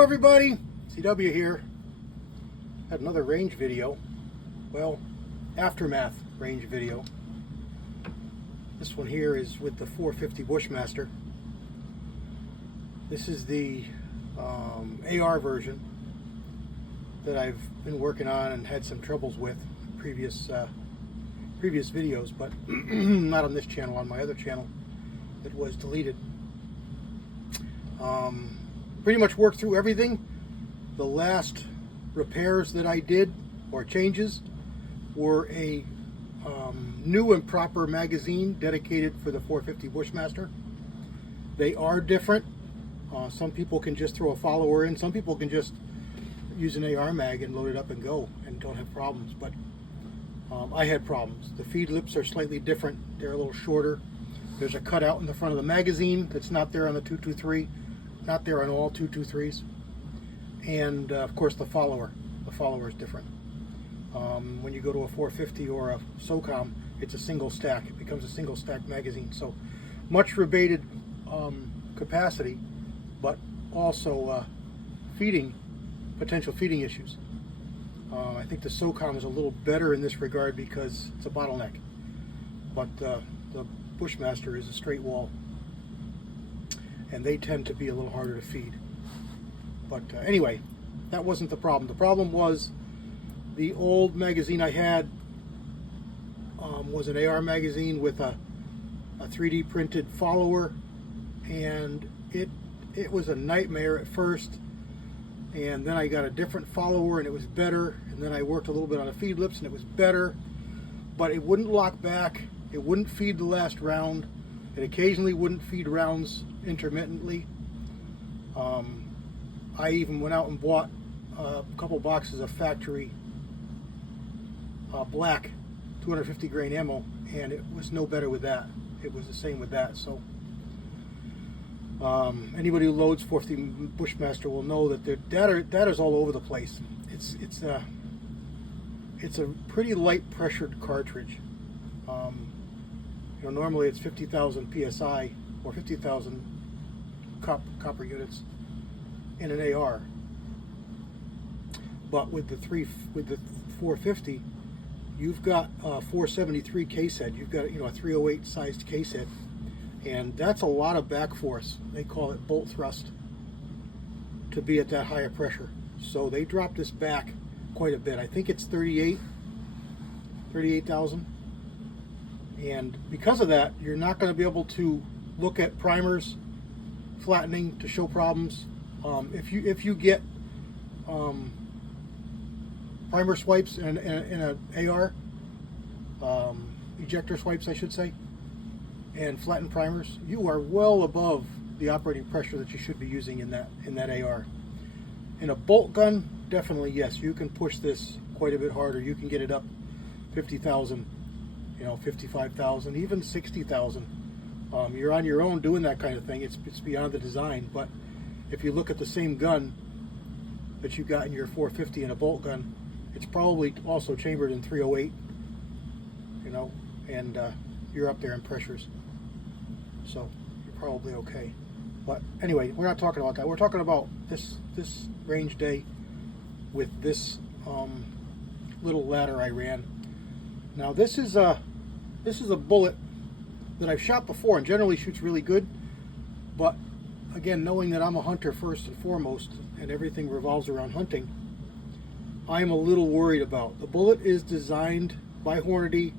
Hello everybody, CW here. Had another range video. Well, aftermath range video. This one here is with the 450 Bushmaster. This is the AR version that I've been working on and had some troubles with previous videos, but not on this channel, on my other channel that was deleted. Pretty much worked through everything. The last repairs that I did, or changes, were a new and proper magazine dedicated for the 450 Bushmaster. They are different. Some people can just throw a follower in. Some people can just use an AR mag and load it up and go and don't have problems. But I had problems. The feed lips are slightly different. They're a little shorter. There's a cutout in the front of the magazine that's not there on the 223. Not there on all 223s. And of course the follower is different. When you go to a 450 or a SOCOM, it's a single stack. It becomes a single stack magazine. So much rebated capacity, but also potential feeding issues. I think the SOCOM is a little better in this regard because it's a bottleneck, but the Bushmaster is a straight wall, and they tend to be a little harder to feed. But anyway, that wasn't the problem. The problem was the old magazine I had was an AR magazine with a 3D printed follower, and it was a nightmare at first. And then I got a different follower and it was better, and then I worked a little bit on the feed lips and it was better, but it wouldn't lock back. It wouldn't feed the last round. It occasionally wouldn't feed rounds intermittently. I even went out and bought a couple boxes of factory black 250 grain ammo, and it was no better with that. It was the same with that. So anybody who loads 450 Bushmaster will know that the data's all over the place. It's a pretty light pressured cartridge. Normally it's 50,000 psi or 50,000 copper units in an AR, but with the 450, you've got a 473 case head. You've got a 308 sized case head, and that's a lot of back force. They call it bolt thrust to be at that higher pressure. So they dropped this back quite a bit. I think it's 38,000. And because of that, you're not going to be able to look at primers flattening to show problems. If you get primer swipes in an AR, ejector swipes I should say, and flattened primers, you are well above the operating pressure that you should be using in that AR. In a bolt gun, definitely yes, you can push this quite a bit harder. You can get it up 50,000, 55,000, even 60,000. You're on your own doing that kind of thing. It's beyond the design. But if you look at the same gun that you got in your 450 in a bolt gun, it's probably also chambered in 308, and you're up there in pressures. So you're probably okay. But anyway, we're not talking about that. We're talking about this range day with this little ladder I ran. Now this is a bullet that I've shot before and generally shoots really good, but again, knowing that I'm a hunter first and foremost and everything revolves around hunting, I'm a little worried about. The bullet is designed by Hornady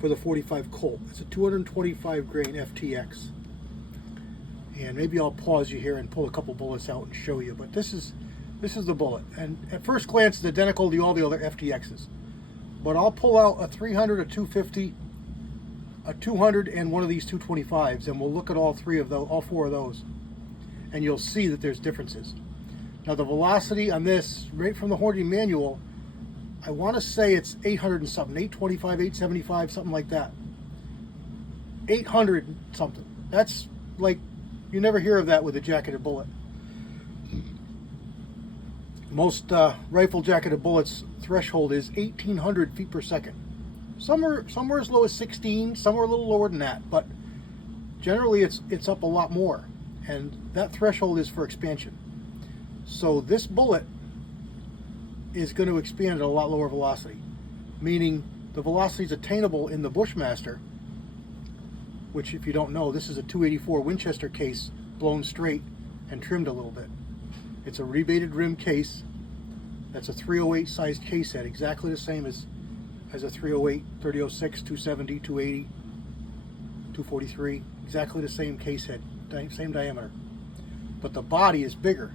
for the 45 Colt. It's a 225 grain FTX. And maybe I'll pause you here and pull a couple bullets out and show you, but this is the bullet. And at first glance it's identical to all the other FTXs. But I'll pull out a 300, a 250, a 200, and one of these 225s, and we'll look at all four of those, and you'll see that there's differences. Now the velocity on this, right from the Hornady manual, I want to say it's 800 and something, 825, 875, something like that. 800 something. That's like, you never hear of that with a jacketed bullet. Most rifle jacketed bullets threshold is 1,800 feet per second. Some are as low as 16, some are a little lower than that, but generally it's up a lot more, and that threshold is for expansion. So this bullet is going to expand at a lot lower velocity, meaning the velocity is attainable in the Bushmaster, which, if you don't know, this is a 284 Winchester case blown straight and trimmed a little bit. It's a rebated rim case. That's a 308 sized case head, exactly the same as a 308, 3006, 270, 280, 243, exactly the same case head, same diameter. But the body is bigger.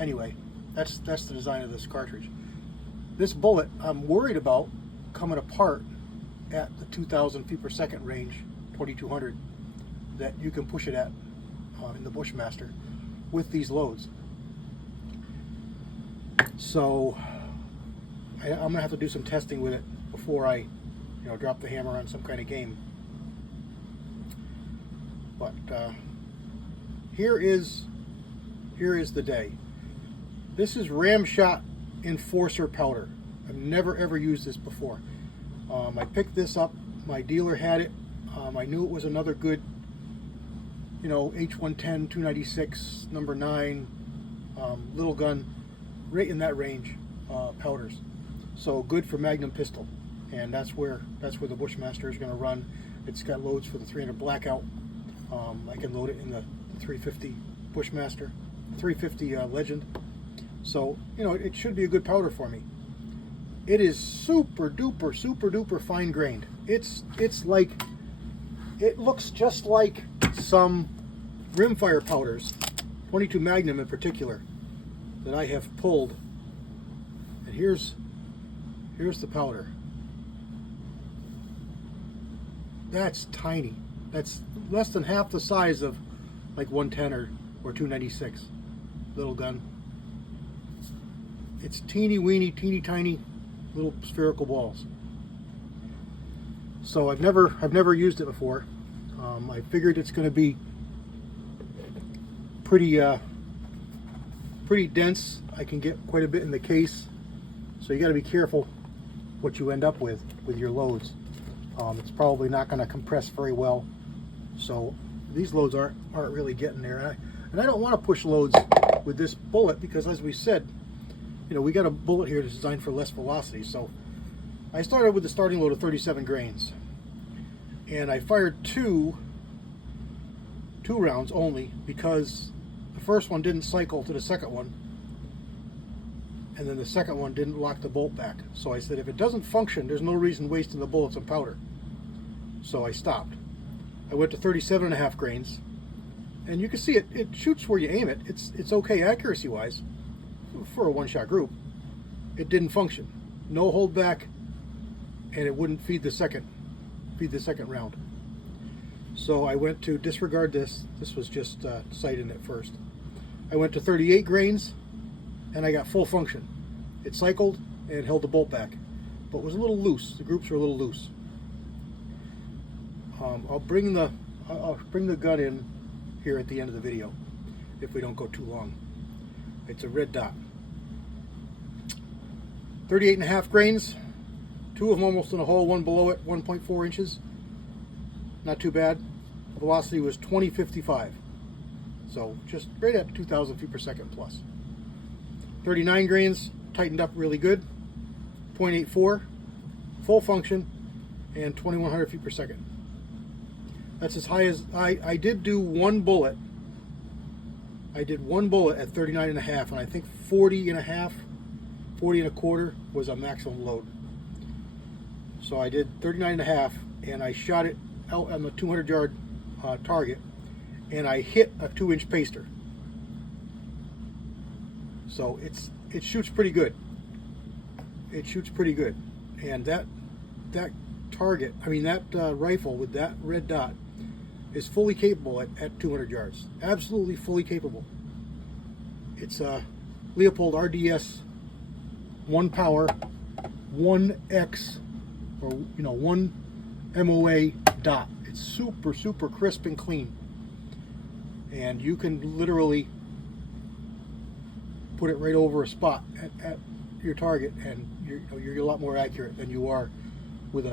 Anyway, that's the design of this cartridge. This bullet, I'm worried about coming apart at the 2,000 feet per second range, 2,200, that you can push it at in the Bushmaster with these loads. So I'm gonna have to do some testing with it before I, drop the hammer on some kind of game. But here is the day. This is Ramshot Enforcer powder. I've never ever used this before. I picked this up. My dealer had it. I knew it was another good, H110, 296, number 9, little gun, right in that range, powders. So good for Magnum pistol, and that's where the Bushmaster is going to run. It's got loads for the 300 Blackout. I can load it in the 350 Bushmaster, 350 Legend. So it should be a good powder for me. It is super duper fine grained. It's like, it looks just like some rimfire powders, 22 Magnum in particular, that I have pulled. And here's the powder. That's tiny. That's less than half the size of like 110 or 296 little gun. It's teeny weeny, teeny tiny little spherical balls. So I've never used it before. I figured it's going to be pretty dense. I can get quite a bit in the case, so you got to be careful what you end up with your loads. It's probably not going to compress very well, so these loads aren't really getting there. And I don't want to push loads with this bullet because, as we said, we got a bullet here that's designed for less velocity. So I started with the starting load of 37 grains, and I fired two rounds only because the first one didn't cycle to the second one, and then the second one didn't lock the bolt back. So I said, if it doesn't function, there's no reason wasting the bullets and powder. So I stopped. I went to 37.5 grains, and you can see it shoots where you aim it. It's okay accuracy wise for a one-shot group. It didn't function. No hold back, and it wouldn't feed the second round. So I went to disregard this. This was just sighting it first. I went to 38 grains, and I got full function. It cycled and it held the bolt back, but it was a little loose. The groups were a little loose. I'll bring the gun in here at the end of the video if we don't go too long. It's a red dot. 38.5 grains, two of them almost in a hole, one below it, 1.4 inches. Not too bad. Velocity was 2055. So just right at 2,000 feet per second plus. 39 grains, tightened up really good. 0.84, full function, and 2,100 feet per second. That's as high as, I did do one bullet. I did one bullet at 39.5, and I think 40.5, 40.25 was a maximum load. So I did 39.5, and I shot it out on the 200-yard target, and I hit a 2-inch paster. So it shoots pretty good. It shoots pretty good, and that target, that rifle with that red dot is fully capable at 200 yards. Absolutely fully capable. It's a Leopold RDS 1 power, 1X, or 1 MOA dot. It's super crisp and clean, and you can literally put it right over a spot at your target, and you're a lot more accurate than you are with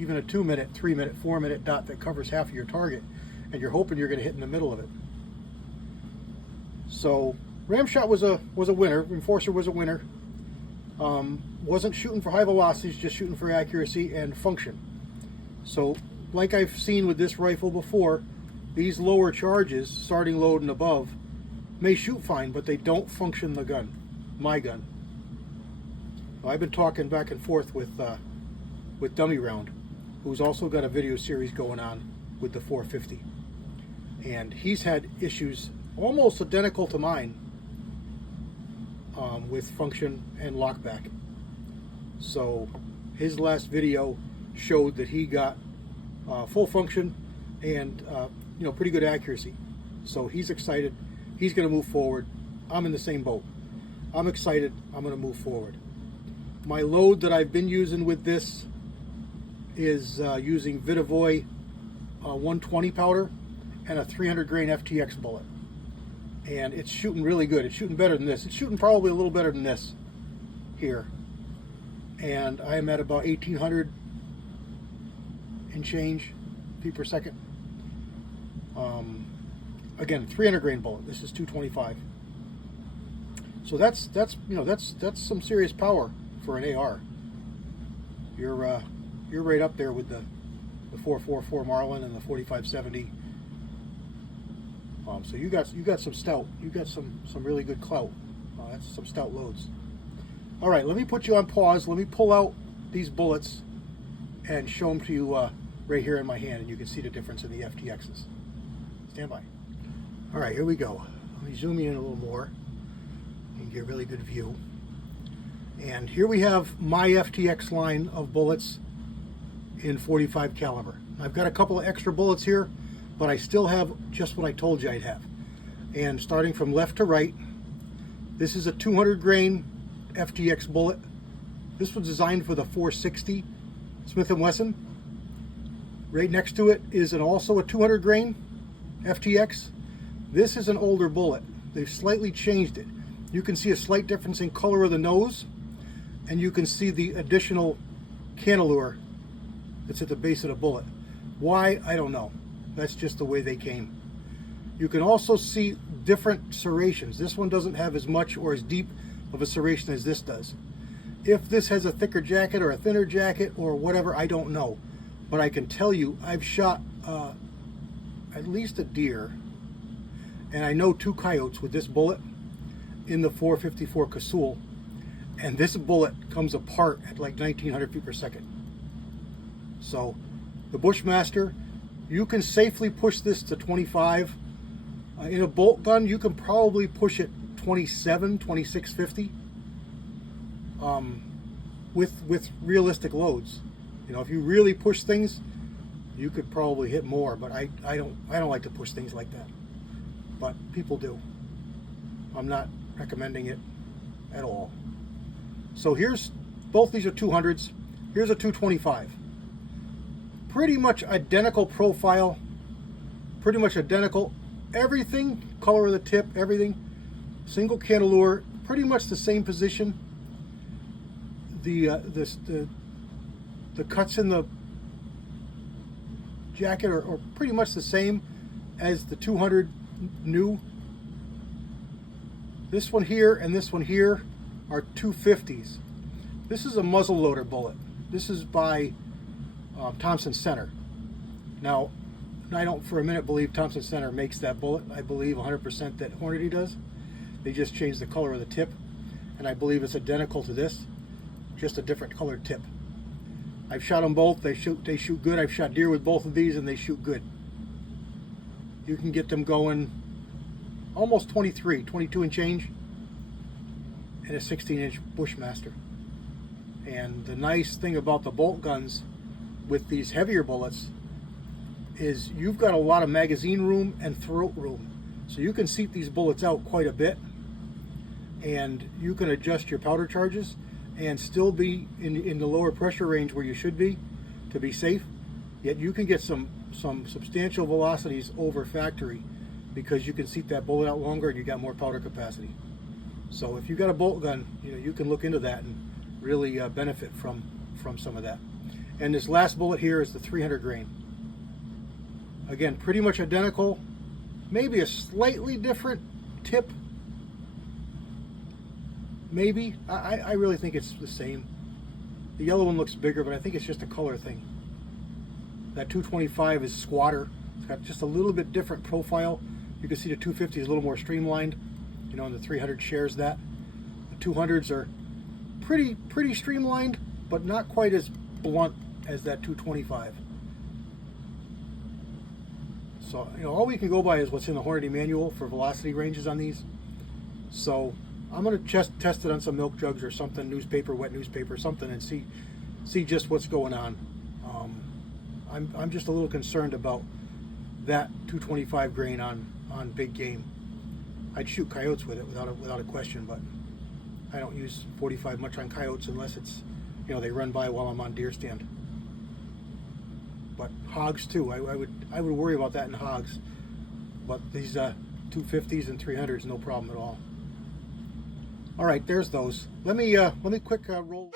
even a 2-minute, 3-minute, 4-minute dot that covers half of your target, and you're hoping you're going to hit in the middle of it. So Ramshot was a winner. Enforcer was a winner. Wasn't shooting for high velocities, just shooting for accuracy and function. So like I've seen with this rifle before, these lower charges, starting load and above, may shoot fine, but they don't function the gun, my gun. I've been talking back and forth with Dummy Round, who's also got a video series going on with the 450. And he's had issues almost identical to mine with function and lockback. So his last video showed that he got full function and pretty good accuracy. So he's excited. He's going to move forward. I'm in the same boat. I'm excited. I'm going to move forward. My load that I've been using with this is using Vitavoy 120 powder and a 300 grain FTX bullet. And it's shooting really good. It's shooting better than this. It's shooting probably a little better than this here. And I am at about 1,800 and change feet per second. Again, 300 grain bullet. This is 225. So that's some serious power for an AR. You're right up there with the 444 Marlin and the 4570. So you got some stout. You got some really good clout. That's some stout loads. All right, let me put you on pause. Let me pull out these bullets and show them to you right here in my hand, and you can see the difference in the FTXs. Stand by. All right, here we go. Let me zoom you in a little more. You can get a really good view. And here we have my FTX line of bullets in 45 caliber. I've got a couple of extra bullets here, but I still have just what I told you I'd have. And starting from left to right, this is a 200 grain FTX bullet. This was designed for the 460 Smith & Wesson. Right next to it is also a 200 grain FTX. This is an older bullet. They've slightly changed it. You can see a slight difference in color of the nose, and you can see the additional cantilure that's at the base of the bullet. Why? I don't know. That's just the way they came. You can also see different serrations. This one doesn't have as much or as deep of a serration as this does. If this has a thicker jacket or a thinner jacket or whatever, I don't know. But I can tell you I've shot at least a deer, and I know 2 coyotes with this bullet in the 454 Casull, and this bullet comes apart at like 1900 feet per second. So the Bushmaster, you can safely push this to 25. In a bolt gun, you can probably push it 27, 2650 with realistic loads. If you really push things, you could probably hit more, but I don't like to push things like that. But people do. I'm not recommending it at all. So both these are 200s. Here's a 225. Pretty much identical profile, pretty much identical. Everything, color of the tip, everything. Single cantilure, pretty much the same position. The cuts in the jacket are pretty much the same as the 200 new. This one here and this one here are 250s. This is a muzzle loader bullet. This is by Thompson Center. Now, I don't for a minute believe Thompson Center makes that bullet. I believe 100% that Hornady does. They just changed the color of the tip, and I believe it's identical to this, just a different colored tip. I've shot them both. They shoot good. I've shot deer with both of these, and they shoot good. You can get them going almost 23, 22 and change, and a 16-inch Bushmaster. And the nice thing about the bolt guns with these heavier bullets is you've got a lot of magazine room and throat room. So you can seat these bullets out quite a bit, and you can adjust your powder charges and still be in the lower pressure range where you should be to be safe. Yet you can get some substantial velocities over factory because you can seat that bullet out longer and you got more powder capacity. So if you've got a bolt gun, you can look into that and really benefit from some of that. And this last bullet here is the 300 grain. Again, pretty much identical, maybe a slightly different tip, maybe. I really think it's the same. The yellow one looks bigger, but I think it's just a color thing. That 225 is squatter. It's got just a little bit different profile. You can see the 250 is a little more streamlined, you know, and the 300 shares that. The 200s are pretty streamlined, but not quite as blunt as that 225. So, you know, all we can go by is what's in the Hornady manual for velocity ranges on these. So I'm going to just test it on some milk jugs or something, newspaper, wet newspaper, something, and see just what's going on. I'm just a little concerned about that 225 grain on big game. I'd shoot coyotes with it without a question, but I don't use 45 much on coyotes unless it's, you know, they run by while I'm on deer stand. But hogs too, I would worry about that in hogs. But these 250s and 300s, no problem at all. All right, there's those. Let me quick roll.